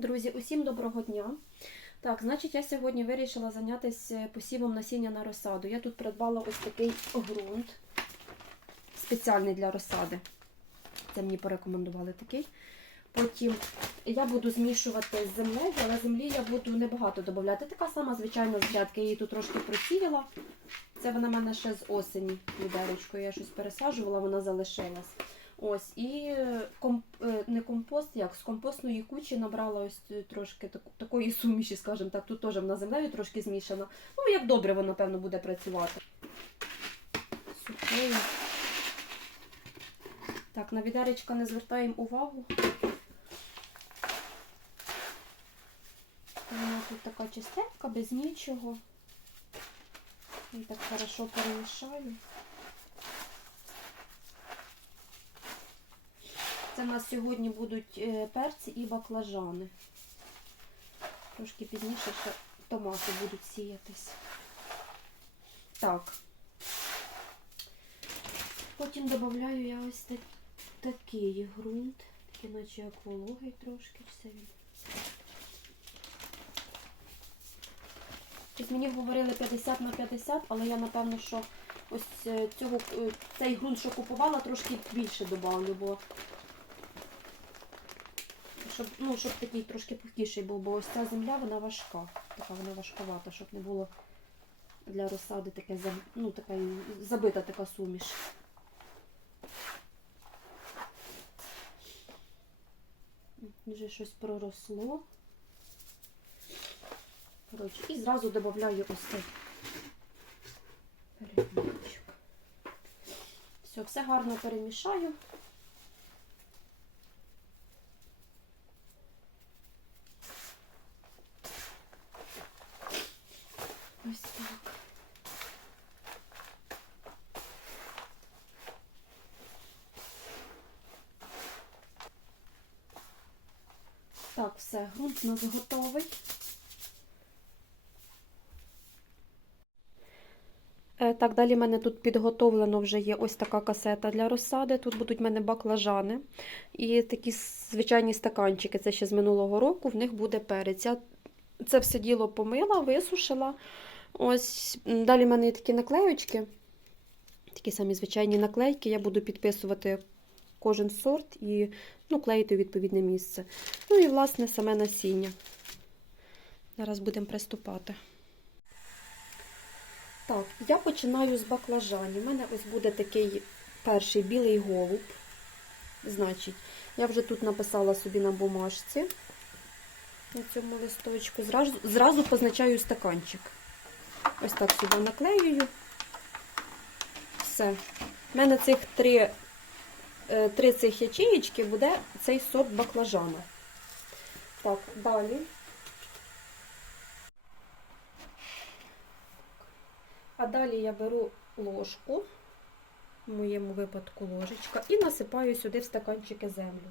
Друзі, усім доброго дня. Так, значить, я сьогодні вирішила зайнятися посівом насіння на розсаду. Я тут придбала ось такий ґрунт спеціальний для розсади. Це мені порекомендували такий. Потім я буду змішувати з землею, але землі я буду небагато додавати. Така сама звичайна з грядки. Я її тут трошки просіяла. Це вона в мене ще з осені відерочкою. Я щось пересаджувала, вона залишилась. Ось, і комп, е, не компост, як з компостної кучі набрала ось трошки таку- такої суміші, скажімо так. Тут теж вона землею трошки змішана. Ну, як добре воно, напевно, буде працювати. Сухою. Так, на відеречка не звертаємо увагу. Вона тут така чистенька, без нічого. І так хорошо перемішаю. Це в нас сьогодні будуть е, перці і баклажани. Трошки пізніше ще томати будуть сіятись. Так. Потім додаю я ось так, такий ґрунт, такий наче як вологий трошки все він. Ось мені говорили 50 на 50, але я напевно, що ось е, цього, е, цей ґрунт, що купувала, трошки більше додавлю, бо щоб, ну, щоб такий трошки пухкіший був, бо ось ця земля вона важка. Така вона важковата, щоб не було для розсади таке ну, така забита така суміш. Вже щось проросло. Коротше, і зразу додаю ось цей. Все, все гарно перемішаю. Ось так. Так, все, ґрунт у нас готовий. Е, Так, далі в мене тут підготовлено вже є ось така касета для розсади. Тут будуть в мене баклажани і такі звичайні стаканчики. Це ще з минулого року. В них буде перець. Я це все діло помила, висушила. Ось далі в мене є такі наклеючки, такі самі звичайні наклейки. Я буду підписувати кожен сорт і ну, клеїти у відповідне місце. Ну і, власне, саме насіння. Зараз будемо приступати. Так, я починаю з баклажанів. У мене ось буде такий перший білий голуб. Значить, я вже тут написала собі на бумажці на цьому листочку. Зразу, зразу позначаю стаканчик. Ось так сюди наклеюю. Все. У мене цих три, е, три цих ячеїчки буде цей сорт баклажана. Так, далі. А далі я беру ложку, в моєму випадку ложечка, і насипаю сюди в стаканчики землю.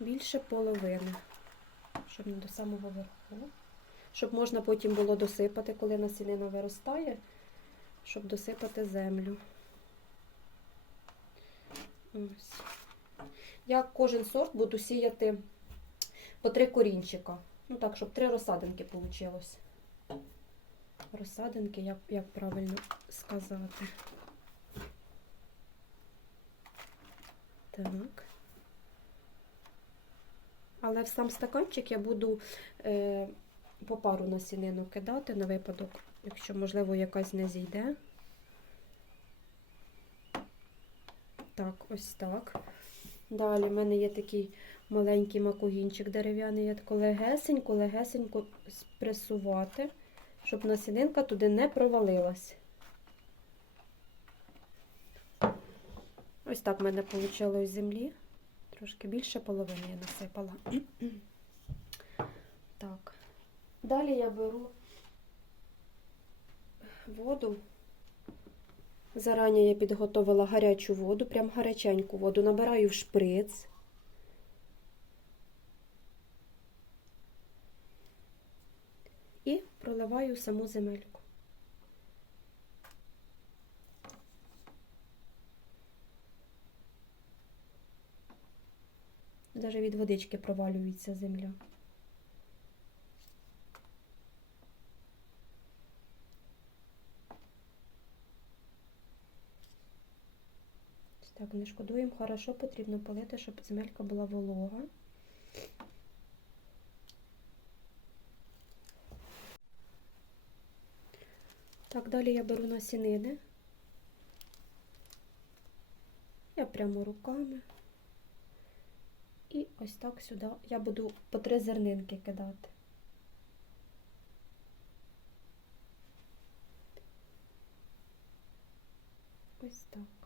Більше половини, щоб не до самого верху. Щоб можна потім було досипати, коли насінина виростає, щоб досипати землю. Ось. Я кожен сорт буду сіяти по три корінчика. Ну так, щоб три розсадинки вийшло. Розсадинки, як, як правильно сказати. Так. Але в сам стаканчик я буду е, по пару насінину кидати на випадок, якщо, можливо, якась не зійде. Так, ось так. Далі в мене є такий маленький макогінчик дерев'яний, я легесенько, легесенько спресувати, щоб насінинка туди не провалилась. Ось так в мене вийшло з землі. Трошки більше половини я насипала. Так. Далі я беру воду. Зарані я підготовила гарячу воду, прям гаряченьку воду. Набираю в шприц. І проливаю саму земельку. Навіть від водички провалюється земля. Так, не шкодуємо, хорошо потрібно полити, щоб земелька була волога. Так, далі я беру насінини. Я прямо руками. І ось так сюди я буду по три зернинки кидати. Ось так.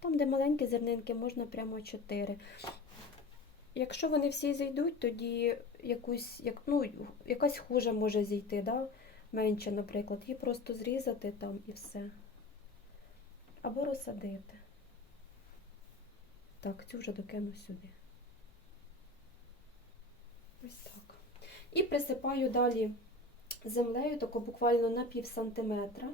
Там, де маленькі зернинки, можна прямо 4. Якщо вони всі зайдуть, тоді якусь, як, ну, якась хуже може зійти, да? менше, наприклад, її просто зрізати там і все. Або розсадити. Так, цю вже докину сюди. Ось так. І присипаю далі землею, тако буквально на пів сантиметра.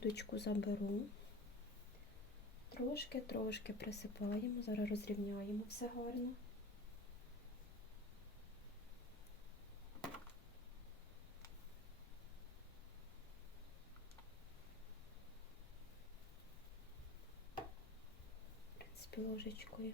Грудочку заберу. Трошки-трошки присипаємо, зараз розрівняємо все гарно. Принципі, ложечкою.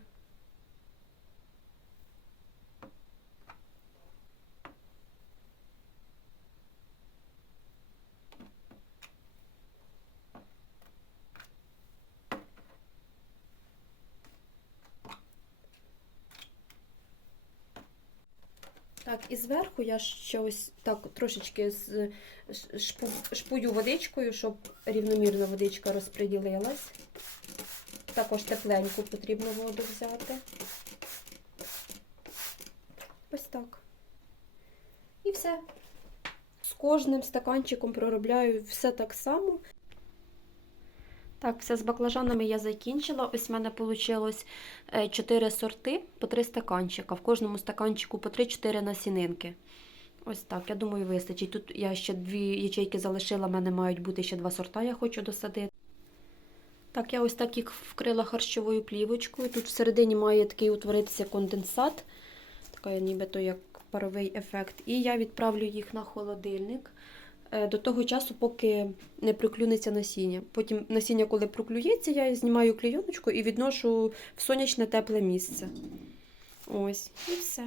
Так, і зверху я ще ось так трошечки з шпу, шпую водичкою, щоб рівномірно водичка розподілилась. Також тепленьку потрібно воду взяти. Ось так. І все. З кожним стаканчиком проробляю все так само. Так, все з баклажанами я закінчила. Ось в мене вийшло 4 сорти по 3 стаканчика. В кожному стаканчику по 3-4 насінинки. Ось так, я думаю, вистачить. Тут я ще дві ячейки залишила, в мене мають бути ще два сорта, я хочу досадити. Так, я ось так їх вкрила харчовою плівочкою. Тут всередині має такий утворитися конденсат, така нібито як паровий ефект. І я відправлю їх на холодильник до того часу, поки не проклюнеться насіння. Потім насіння, коли проклюється, я знімаю клейоночку і відношу в сонячне тепле місце. Ось, і все.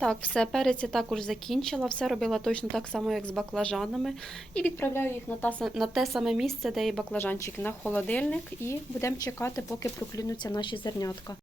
Так, все, перець я також закінчила, все робила точно так само, як з баклажанами. І відправляю їх на, та, на те саме місце, де і баклажанчики, на холодильник, і будемо чекати, поки проклюнуться наші зернятка.